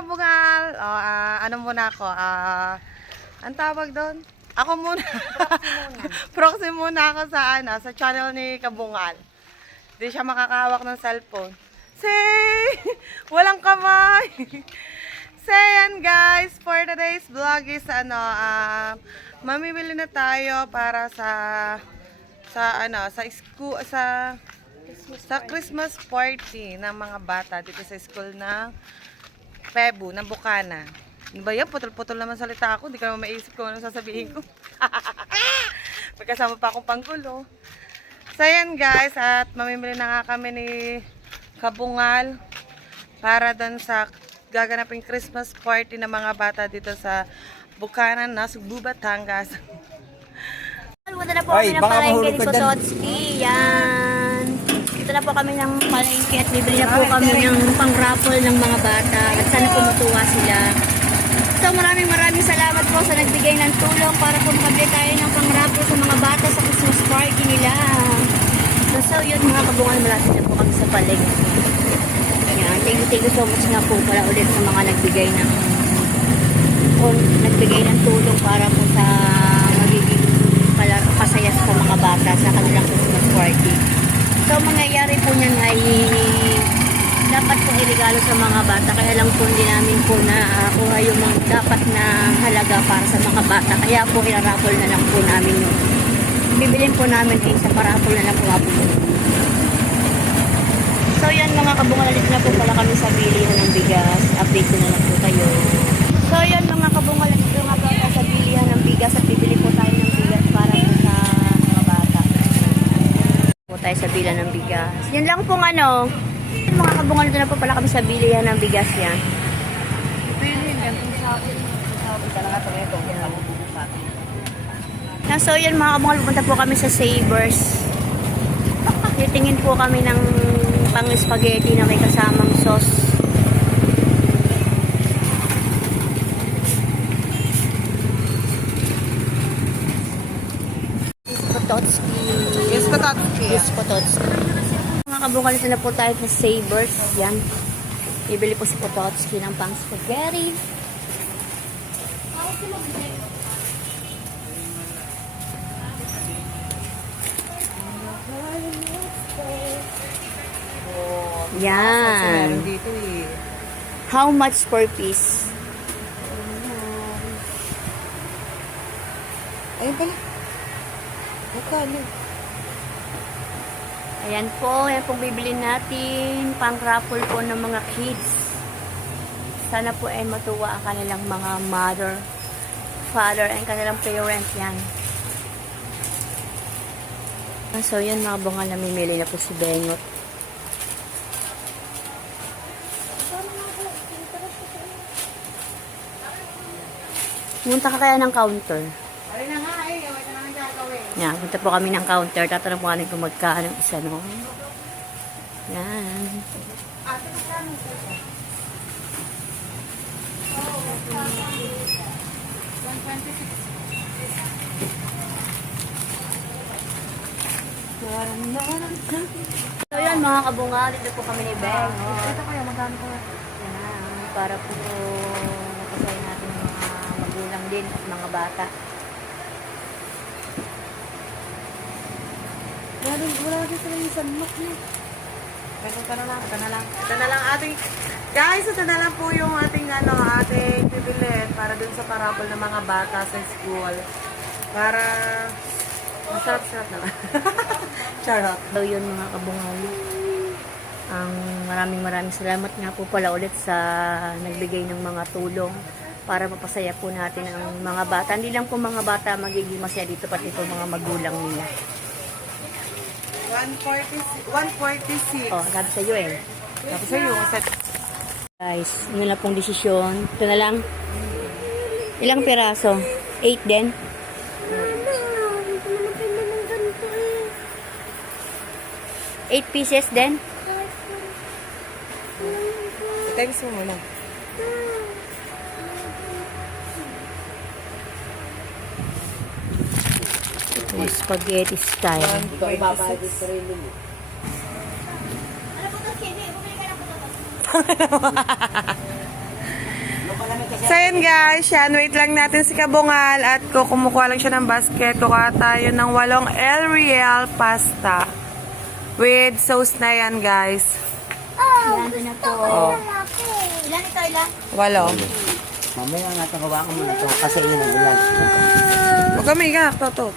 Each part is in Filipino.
kabungal. Ano muna ako? Ang tawag doon? Ako muna. Proxy muna ako sa channel ni Kabungal. Hindi siya makakahawak ng cellphone. Say! Walang kamay! Say yan guys, for today's vlog is mamimili na tayo para sa Christmas party ng mga bata dito sa school ng Pebu, ng Bukana. Ano ba yan? Putol-putol naman salita ako. Hindi ko naman maisip kung anong sasabihin ko. Magkasama pa akong pangkulo. So yan guys, at mamimili na nga kami ni Kabungal para doon sa gaganaping Christmas party ng mga bata dito sa Bukana, Nasugbu, Batangas. Punta na po kami ng palengke ni Kosotski. Yan. Punta na po kami ng palengke at bibili na po kami ng pang-raffle ng mga bata. At sana po matuwa sila. So maraming salamat po sa nagbigay ng tulong para po makabili tayo ng pang-raffle sa mga bata sa Christmas party nila. So yun mga kabungal, malapit na po kami sa palengke. Yan. Thank you so much nga po pala ulit sa mga nagbigay ng tulong para po sa magiging pasaya sa mga bata sa kanilang Christmas party. So, mangyayari po niyan ay dapat po iregalo sa mga bata. Kaya lang po hindi namin po nakuha yung mga dapat na halaga para sa mga bata. Kaya po iraraffle na lang po namin yung bibilin po namin sa paraffle na lang po nga po. So, yan mga kabungal, na po pala kami sa bilihan ng bigas. Update ko na lang po kayo. So, yan mga kabungal, na nga pala sa bilihan ng bigas at bibili po tayo ng bigas para po sa mga bata. Po tayo sa bilihan ng bigas. Yan lang pong mga kabungal, na po pala kami sa bilihan ng bigas yan. So, yan mga kabungal, pupunta po kami sa Savers. Titingin po kami ng pang-spaghetti na may kasamang sauce. Pototski. Mga kabungal, na po tayo sa Savers. Yan. Ibili po si Pototski ng pang-spaghetti. Yan. How much per piece? Ayun pala. Magkano? Ayan po, yan pong bibili natin, pang-raffle po ng mga kids. Sana po ay matuwa ang kanilang mga mother, father, and kanilang parents yan. So yan mga bungal, namimili na po si Bengot. Punta ka kaya ng counter. Ayun na nga eh. Wait na nga gagawin. Yan, punta po kami ng counter. Tatanong po kami kung magkano isa, no? Yan. Ate, magkano ito? 126. So yan mga kabungal, dito po kami ni Beng. Ito kaya, magkano ko? Yan, para po mapasaya natin mga magulang din at mga bata. Wala din sila yung sanmak niya. Ito na lang. Ito na lang ating, guys, ito na lang po yung ating bibilin para dun sa parapol ng mga bata sa school. Para masarap-sarap naman. Charot. So yun mga kabungal. Maraming salamat nga po pala ulit sa nagbigay ng mga tulong para mapasaya po natin ang mga bata. Hindi lang po mga bata magiging masaya dito, pati po mga magulang nila. 146. Oh, sabi sa iyo eh. Tapos sa'yo, Guys, yun na pong desisyon. Ito na lang. Ilang piraso? 8 din? 8 pieces din? times mo muna. Spaghetti style. 126. So yun guys, yan, wait lang natin si Kabungal at kumukuha lang siya ng basket. Kukuha tayo ng 8 El Real pasta with sauce na yan guys. Yan, na po. Oh. Ilan ito, ilan? 8. Mamaya nga tagawa ko muna ito kasi yun ang ulan. Huwag kami igak, Toto.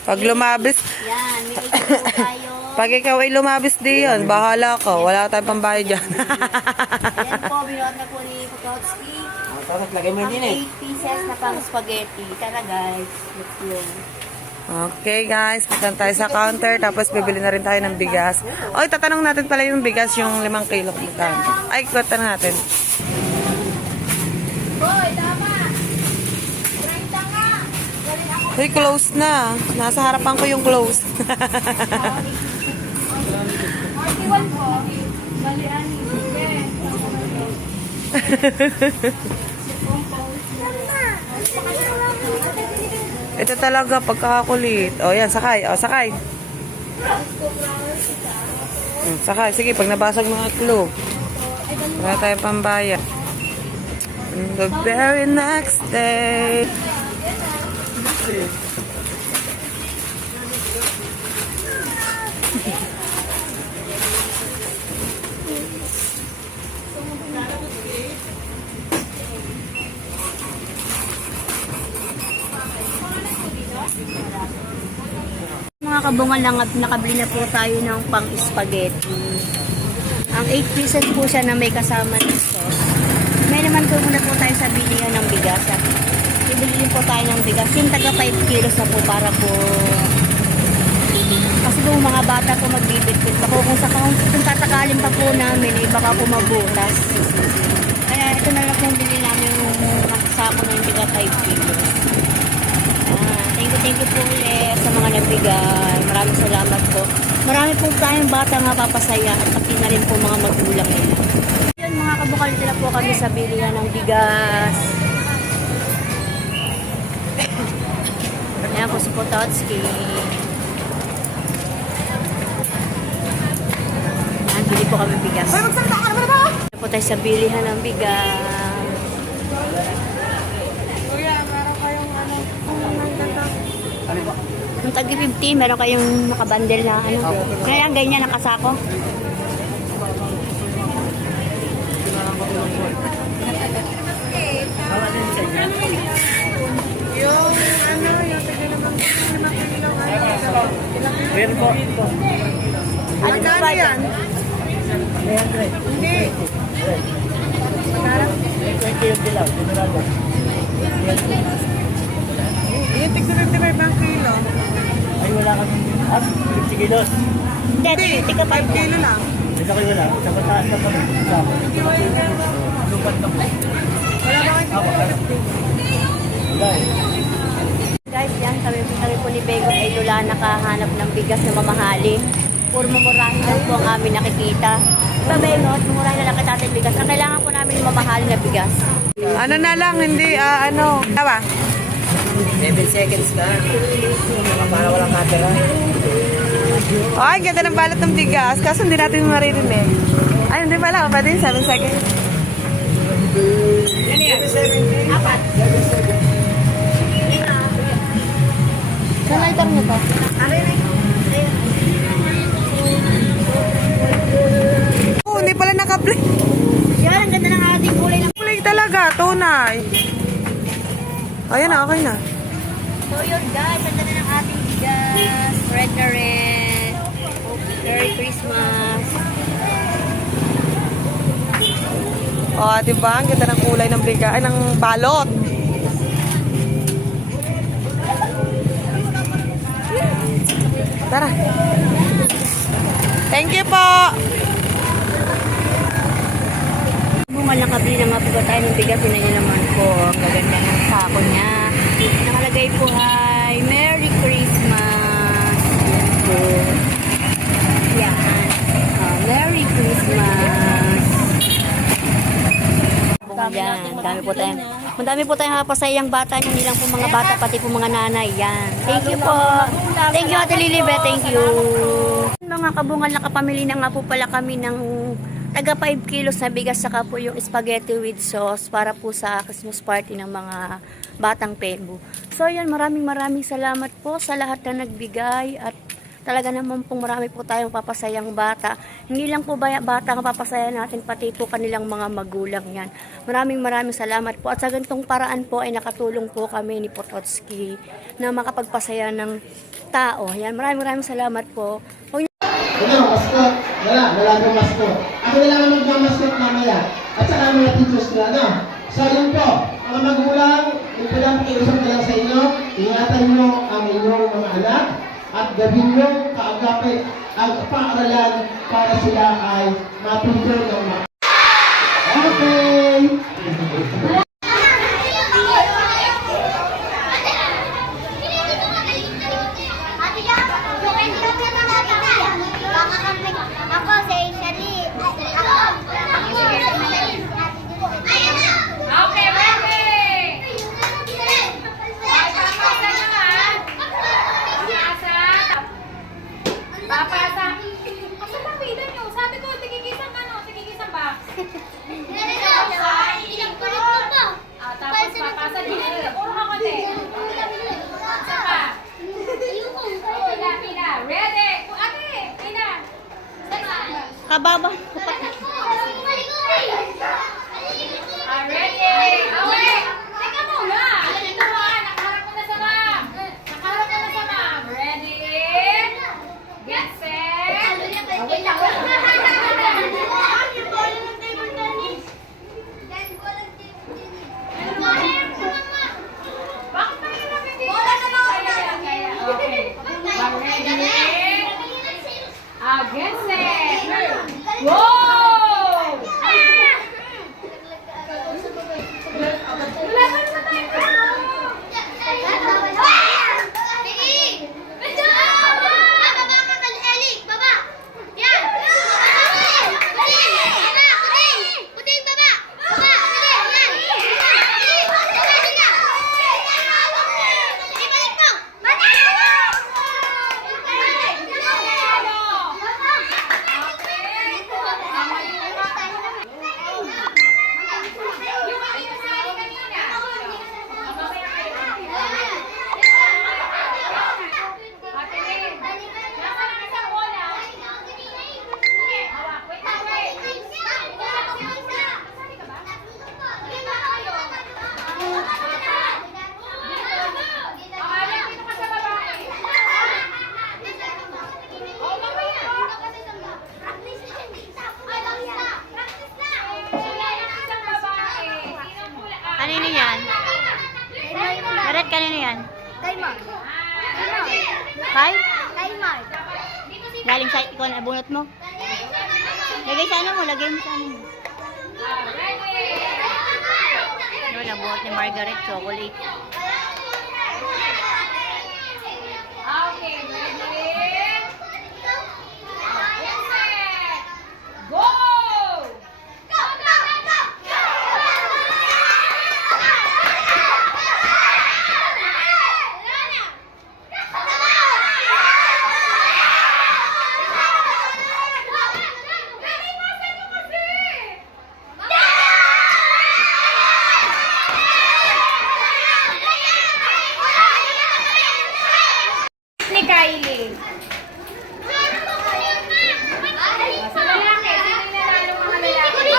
Pag lumabis, Yan, may ito po tayo. pag ikaw ay lumabis di yun, bahala ka. Wala tayong pambayad dyan. Ayan po, binuhat na po ni Pototski. Tapos lagay mo Ang din eh. 8 pieces na pang spaghetti. Tara guys, let's go. Okay guys, punta tayo sa counter tapos bibili na rin tayo ng bigas. Oy, tatanong natin pala yung bigas, yung 5 kilo. Ay, tatanong natin. Boy, tama! 30 nga! Uy, close na. Nasa harapan ko yung close. 41 po. Balian. Ito talaga, pagkakakulit. O, yan, sakay. O, sakay. Sakay. Sige, pag nabasag ng atlo. Wala tayo pambayad. The very next day. Mga kabungal lang at nakabili na po tayo ng pang spaghetti. Ang 8 pieces po siya na may kasama ng sauce. May naman po muna po tayo sa bilihan ng bigas. At bibili din po tayo ng bigas. Yung taga 5 kilos na po para po kasi po mga bata po magbibit-bit pa po. Kung tatakalin pa po namin, eh, baka po mabutas. Kaya ito na lang po yung bili namin yung nakasako ng bigas 5 kilos. Thank you po ulit sa mga nagbigay. Maraming salamat po. Marami po tayong bata nga papasaya at pati na rin po mga magulang nila. Yun mga kabukal, sila po kami sa bilihan ng bigas. Ayan po si Pototski. Ayan, bili po kami bigas. Ayan po tayo sa bilihan ng bigas. Yung tagi 50, meron kayong nakabundle na ano. Kaya ganyan nakasako. Yung ano, yung tigil-5 kilo. Pero po. Ano ba yan? Hindi. Yung tigil-5 ang kilo. Ay wala kami. 50 kilos. Hindi, tika 5 kilo lang. Isa kayo wala. Sa pataas na kami. Lupat na po. Wala ba kayo Wala eh. Guys, yan, kami po ni Bego ay lula nakahanap ng bigas na mamahali. Puro mamurahin lang po ang amin nakikita. Diba Bego, mamurahin na lang kita ating bigas. Ang kailangan po namin yung mamahali na bigas. Ano na lang, hindi, ano. Tawa. 7 seconds ka. Para walang katera. Ay, ganda ng balot ng bigas. Kaso hindi natin maririnig. Ay, hindi pala. Pwede yung 7 seconds. Apat. Saan lighter niyo to? Oh, hindi pala naka-play. Yan, ang ganda ng ating kulay ng... Play talaga, tunay. Ayan na, okay na. So yun guys, ang ganda ng ating bigas. Red na red. Merry Christmas. Oh, diba? Ang ganda ng kulay ng bigas. Ay, ng balot. Tara. Thank you po. Bungal nakabili na nga po ba tayo ng bigas? Yun na naman po. Ang gaganda ng sako niya. Nakalagay po ay Merry Christmas. Yan po. Yan. Merry Christmas. Yan. Madami po tayong hapasayang bata. Hindi lang po mga bata, pati po mga nanay. Yan. Thank you po. Thank you Ate Lilibet. Thank you. Mga kabungal, nakapamili na nga po pala kami ng taga 5 kilos na bigas, saka po yung spaghetti with sauce para po sa Christmas party ng mga batang Pebu. So yun, maraming salamat po sa lahat na nagbigay, at talaga naman pong marami po tayong papasayang bata. Hindi lang po bata ang papasaya natin, pati po kanilang mga magulang yan. Maraming salamat po, at sa ganitong paraan po ay nakatulong po kami ni Pototski na makapagpasaya ng tao. Yan, maraming salamat po. Ano, maskot? Wala akong maskot. Ako na lang ang magmamaskot mamaya. At saka mga teachers na, ano? So, yun po, mga magulang, yun po lang pakiusap na lang sa inyo. Ingatan nyo ang inyong mga anak at gawin nyo kaagapit ang paaralan para sila ay matuto ng mga. Okay! Ako, si Shani. Okay, ready! Papasa nyo ha! Papasa! Asa ba pila nyo? Sabi ko, tigigisang box. Tapos papasa nyo. Puro ka konti. Isa pa. Pila. Ready? Ate, pila. Kababa. Ready? Away! Teka muna! Ito ha, nakaharap ko na sa ma'am. Ready? Get set! Wait lang. Bakit mahirap hindi? Kaya. Okay. Ready? Get set! Go! Wala pa naman tayo. Kanino yan? Naret, kanino yan? Kay Mark. Kay? Kay Mark. Galing sa ikaw na bunot mo? Lagay sa ano mo, lagay mo sa ano mo. Ano, nabuhat ni Margaret, chocolate. Okay, ready? Set! Go! Ni Kylie. Sa lalaki, sino yung nanalo mga lalaki?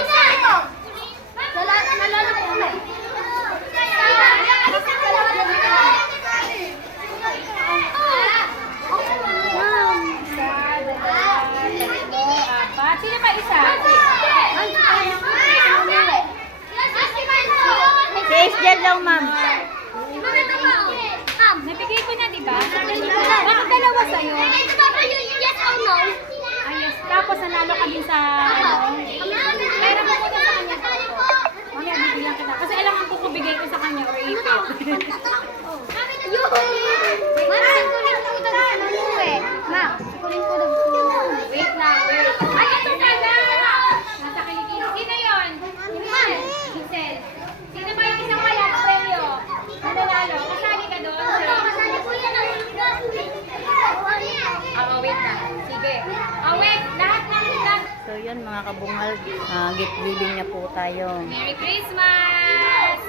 Apat. Sino pa isa? Si Isdel lang, ma'am. Nabigay ko na, di ba? Bakit dalawa sa'yo? Yes or no? Ay, yes. Tapos nanalo ka din sa ano? Pero mo muna sa kanya. Mamaya, bibigyan kita. Kasi alam ang kukubigay ko sa kanya or ipit. Wait lang, wait. Ay, ito ka na! Nasa kilikili. Sino yun? Giselle. Sino ba yung isang wala na premyo? Nanalo. Kasali ka doon? Oo, wait lang. Sige. yun mga kabungal, gift giving na po tayo. Merry Christmas!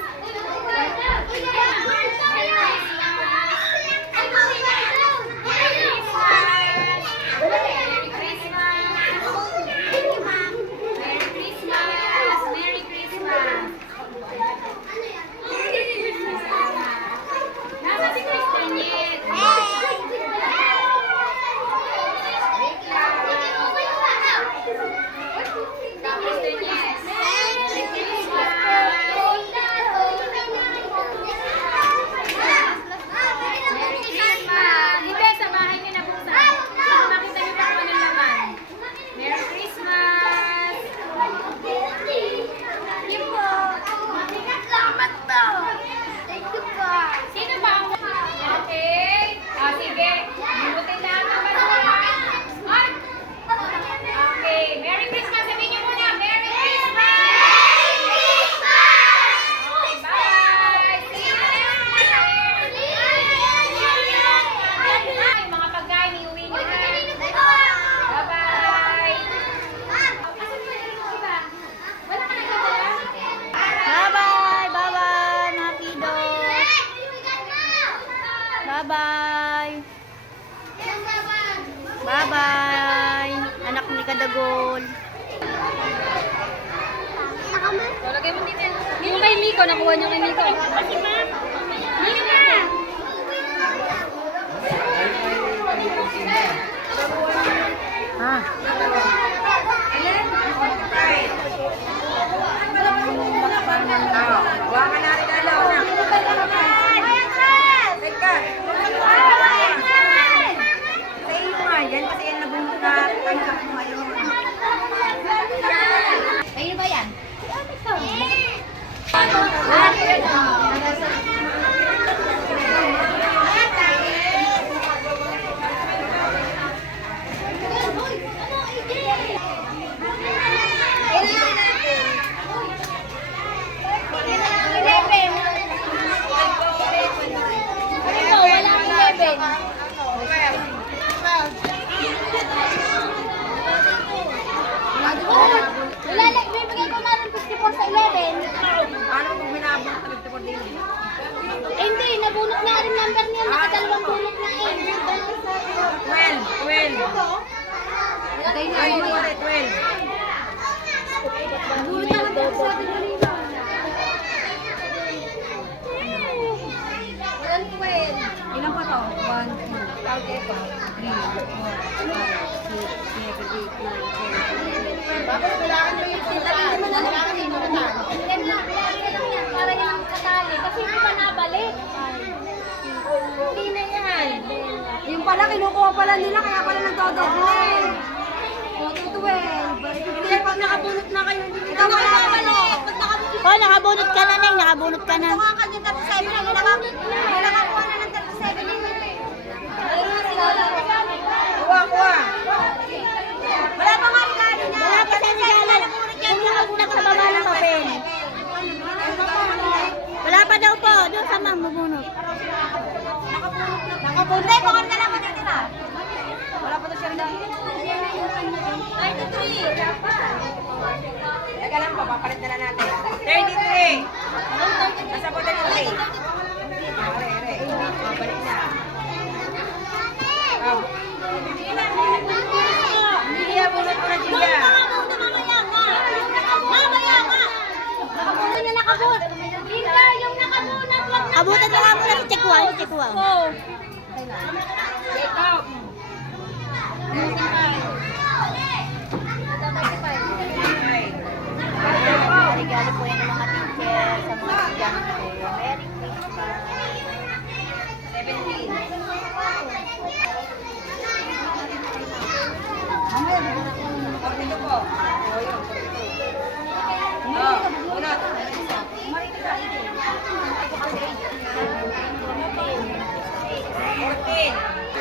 Hindi, samahan niyo na po sa makita niyo pa kung ano naman. Merry Christmas! Sino ba ang... Okay. Sige. Bunutin lahat ng basura. Ay! Okay. Merry Christmas. Sabihin niyo muna. Merry Christmas! Okay, bye! See you next time! Mga pagkain, iuwi niyo na. Bye-bye! Wala ka nagdadala? Bye-bye! Bye-bye mga kiddos! Bye-bye! Bye-bye! Anak ni Kadagol! Lagay mo dito. Yung kay Miko, nakuha niyo kay Miko. Kasi ma'am. Miko! Ayun ba yan? Wala lang, bibigay ko na rin 54 sa 11. Paano kung binabot sa 54 din? Eh, hindi, nabunot na rin number niya. Nakadalawang bunot na eh. 12. Ay, yun ulit, 12. Bunot na rin sa atin kanina. Walang 12. Ilan pa to? 1, 2, count ito. 3, 4, 5, 6, 7, 8, 9, 10, 11. Bakit kailangan mo yung tintatin? Kailangan mo yung Yan na, para yan ang katali. Kasi hindi pa nabalik. Hindi na yan. Yung pala, kinukuha pala nila, kaya pala nagdodoble. O, 12. Hindi, pag nakabunot na kayo, hindi na Nabalik. Pag nakabalik. Oh, nakabunot ka na, Neng. Nakabunot ka na. Ito nga kanya 37 na nakakuha na ng 37 yun. Ayun na sila. Kuha. Wala pa nga regalo niya. Wala pa sa regalo. Bumulog sa baba ng papel. Wala pa daw po. Doon sa ma'am, bubunot. Nakapunta. Baka na lang matitira. Wala pa to siya rin. 33. Teka lang po, papalit na lang natin. 33. Nasa po 33. Babalik na. Hindi na bunot mo na Julia. Nakabunot na nakabunot. Linda, yung nakabunot lang na. Abutan na nga muna si Chekwan. Chekwan. Ikaw. Regalo po yan ng mga teacher sa mga estudyante. Merry Christmas. 17. Dito po. Bunot.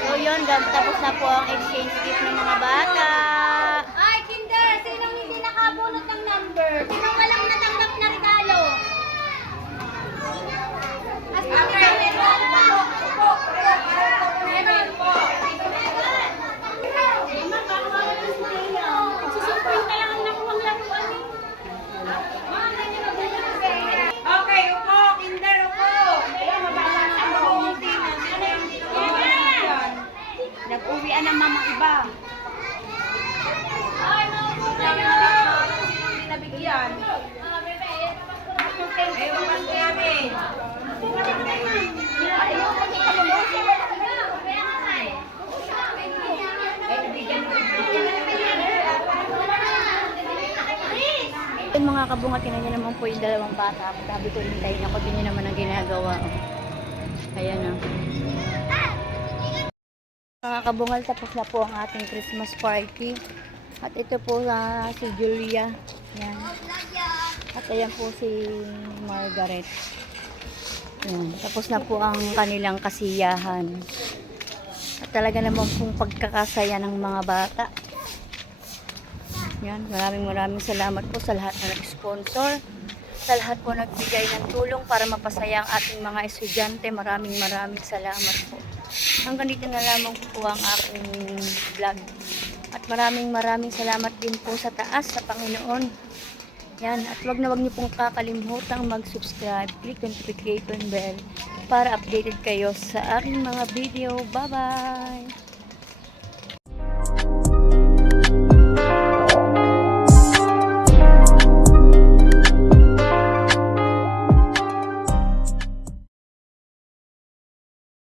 So yun, tapos na po ang exchange gift ng mga bata. Ay, Kinder, sinong hindi nakabunot ng number? Sinong walang natanggap na regalo? Susupuin ka lang kabunga, tingnan niyo naman po yung dalawang bata. Sabi ko, hintayin ako, din niyo naman ang ginagawa. Ayan na. Mga kabungal, tapos na po ang ating Christmas party. At ito po si Julia. Yan. At ayan po si Margaret. Yan. Tapos na po ang kanilang kasiyahan. At talaga naman pong pagkakasaya ng mga bata. Yan. Maraming salamat po sa lahat na nag-sponsor. Sa lahat po nagbigay ng tulong para mapasaya ang ating mga estudyante. Maraming salamat po. Hanggang dito na lamang po ang aking vlog. At maraming salamat din po sa taas, sa Panginoon. Yan. At wag niyo pong kakalimutang mag-subscribe. Click notification bell para updated kayo sa aking mga video. Bye-bye!